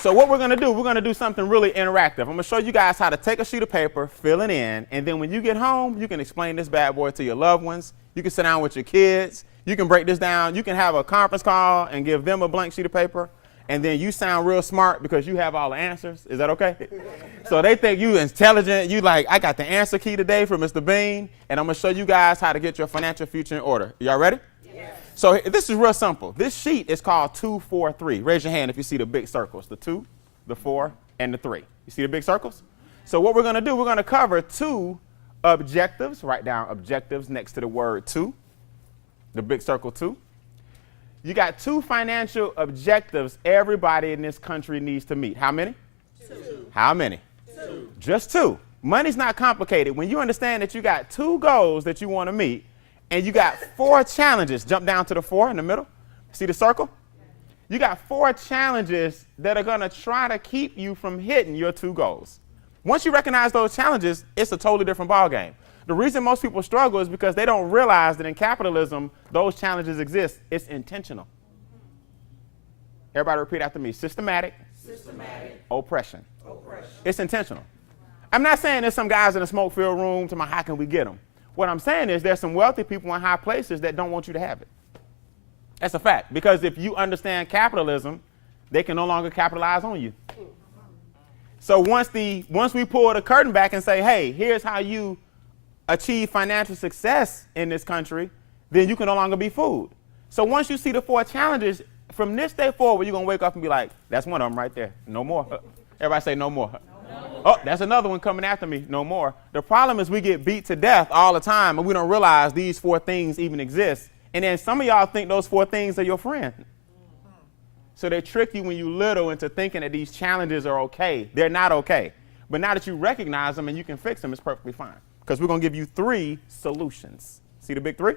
So what we're going to do something really interactive. I'm going to show you guys how to take a sheet of paper, fill it in, and then when you get home, you can explain this bad boy to your loved ones. You can sit down with your kids. You can break this down. You can have a conference call and give them a blank sheet of paper, and then you sound real smart because you have all the answers. Is that okay? So they think you intelligent. You like, I got the answer key today from Mr. Beane, and I'm going to show you guys how to get your financial future in order. Y'all ready? So this is real simple. This sheet is called 2, 4, 3. Raise your hand if you see the big circles, the 2, the 4, and the 3. You see the big circles? So what we're going to do, we're going to cover 2 objectives. Write down objectives next to the word 2, the big circle 2. You got 2 financial objectives everybody in this country needs to meet. How many? 2. How many? 2. Just 2. Money's not complicated. When you understand that you got 2 goals that you want to meet, and you got 4 challenges. Jump down to the 4 in the middle. See the circle? You got 4 challenges that are going to try to keep you from hitting your 2 goals. Once you recognize those challenges, it's a totally different ballgame. The reason most people struggle is because they don't realize that in capitalism, those challenges exist. It's intentional. Everybody repeat after me. Systematic. Systematic. Oppression. Oppression. It's intentional. I'm not saying there's some guys in a smoke-filled room to my, how can we get them? What I'm saying is there's some wealthy people in high places that don't want you to have it. That's a fact. Because if you understand capitalism, they can no longer capitalize on you. So once we pull the curtain back and say, hey, here's how you achieve financial success in this country, then you can no longer be fooled. So once you see the 4 challenges, from this day forward, you're going to wake up and be like, that's one of them right there. No more. Everybody say no more. Oh, that's another one coming after me. No more. The problem is we get beat to death all the time, and we don't realize these 4 things even exist. And then some of y'all think those 4 things are your friend. So they trick you when you're little into thinking that these challenges are okay. They're not okay. But now that you recognize them and you can fix them, it's perfectly fine. Because we're going to give you 3 solutions. See the big 3?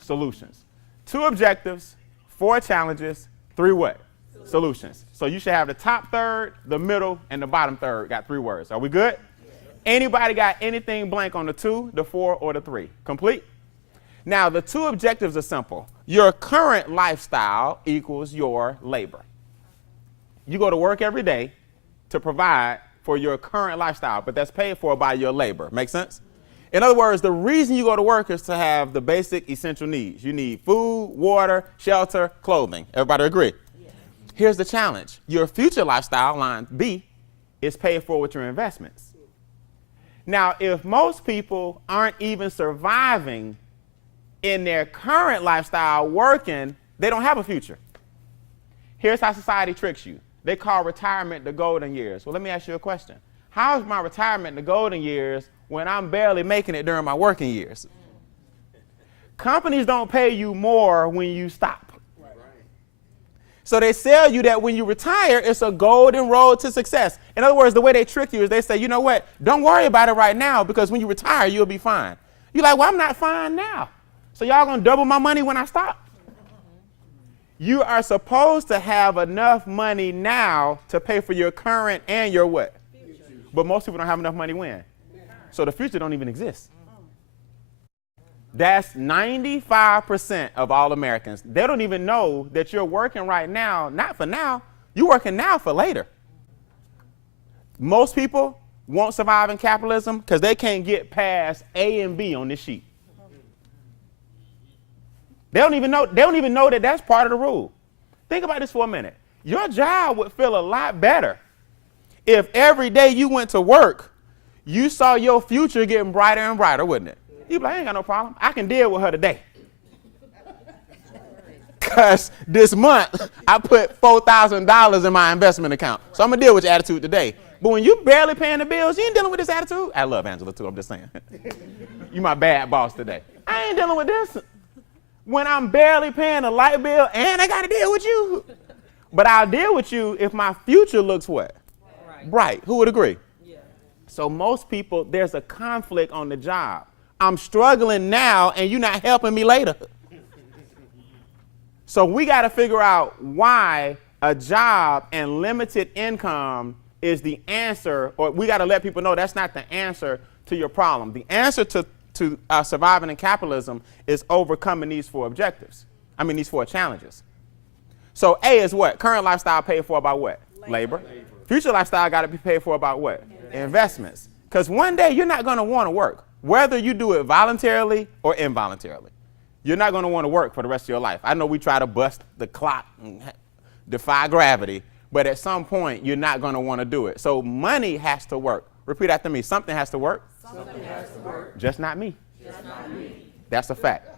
Solutions. 2 objectives, 4 challenges, 3 what? Solutions. So you should have the top third, the middle, and the bottom third. Got 3 words. Are we good? Yes. Anybody got anything blank on the 2, the 4, or the 3? Complete? Now, the 2 objectives are simple. Your current lifestyle equals your labor. You go to work every day to provide for your current lifestyle, but that's paid for by your labor. Make sense? In other words, the reason you go to work is to have the basic essential needs. You need food, water, shelter, clothing. Everybody agree? Here's the challenge. Your future lifestyle, line B, is paid for with your investments. Now, if most people aren't even surviving in their current lifestyle working, they don't have a future. Here's how society tricks you. They call retirement the golden years. Well, let me ask you a question. How is my retirement the golden years when I'm barely making it during my working years? Companies don't pay you more when you stop. So they sell you that when you retire, it's a golden road to success. In other words, the way they trick you is they say, you know what, don't worry about it right now because when you retire, you'll be fine. You're like, well, I'm not fine now. So y'all gonna double my money when I stop? You are supposed to have enough money now to pay for your current and your what? Future. But most people don't have enough money when? So the future don't even exist. That's 95% of all Americans. They don't even know that you're working right now, not for now. You're working now for later. Most people won't survive in capitalism because they can't get past A and B on this sheet. They don't even know that that's part of the rule. Think about this for a minute. Your job would feel a lot better if every day you went to work, you saw your future getting brighter and brighter, wouldn't it? You'd be like, I ain't got no problem. I can deal with her today. Because this month, I put $4,000 in my investment account. So I'm going to deal with your attitude today. But when you barely paying the bills, you ain't dealing with this attitude. I love Angela, too. I'm just saying. You my bad boss today. I ain't dealing with this. When I'm barely paying a light bill and I got to deal with you. But I'll deal with you if my future looks what? Bright. Who would agree? Yeah. So most people, there's a conflict on the job. I'm struggling now, and you're not helping me later. So we got to figure out why a job and limited income is the answer, or we got to let people know that's not the answer to your problem. The answer to surviving in capitalism is overcoming these 4 objectives. These 4 challenges. So A is what? Current lifestyle paid for by what? Labor. Future lifestyle got to be paid for about what? Investments. Because one day you're not going to want to work, whether you do it voluntarily or involuntarily. You're not going to want to work for the rest of your life. I know we try to bust the clock and defy gravity, but at some point you're not going to want to do it. So money has to work. Repeat after me. Something has to work. Something has to work. Just not me. Just not me. That's a fact.